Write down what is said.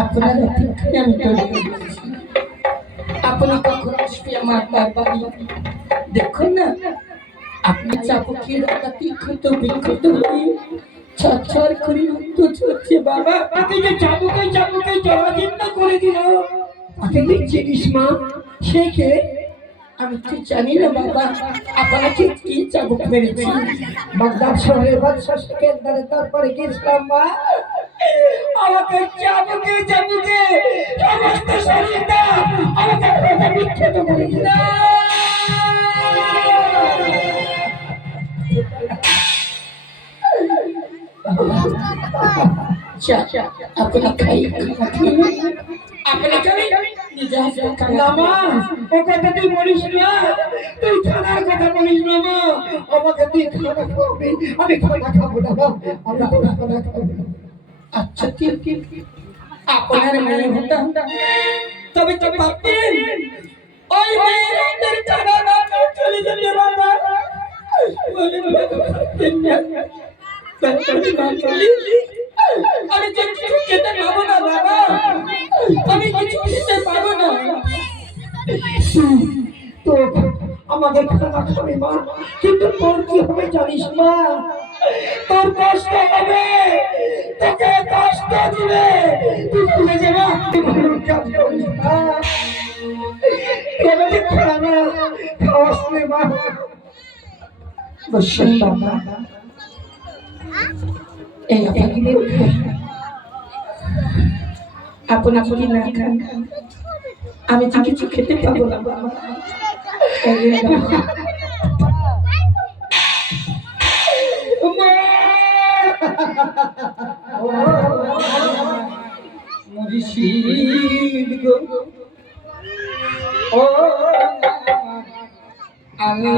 আপনার অপেক্ষায় আমি আপনি কখন আসবে আমার বাড়ি? দেখুন না, আপনি চাপকের রাতাতি ক্ষত বিক্ষত হয়ে ছর করে রক্ত ঝরছে। বাবা তাকে যে চাবুকে চাবুকে জরাজীর্ণ করে দিল, তাকে চিনিস মা? সে কে? আমি তো জানি না বাবা, আপনাকে কি চাবুক মেরেছি? বাগদাদ শহরের বাদশা সেকেন্দারের তারপরে কি ইসলাম মা? আমাকে চাবুকে চাবুকে সমস্ত শরীরটা আমাকে ক্ষত বিক্ষত করে দিল। আপনি খাই আপনাকে না মা, ও কথা তুই বলিস না, তুই খানার কথা বলিস না মা। আমাকে তুই খানা খাওয়াবি, আমি খানা খাবো না মা, আমি খানা খাবো না। আচ্ছা ঠিক আপনার মেয়ে হতাম, তবে তো ভাবতেন ওই মেয়ের আমাদের খানা না চলে যেতে বাবা। আমি কিছু খেতে পাবো না বাবা, আমি কিছু খেতে পাবো না। তো আমাদের খানা খাবে মা, কিন্তু তোর কি হবে জানিস মা? তোর কষ্ট হবে, তোকে কষ্ট দিবে, তুই ভুলে যাবে। কোনোদিন খানা খাওয়াস নে মা বসুন বাবা এই আপনাকে আপন আপনি না খান আমি যে কিছু খেতে পাবো না বাবা মুর্শিদ গো ও আল্লাহ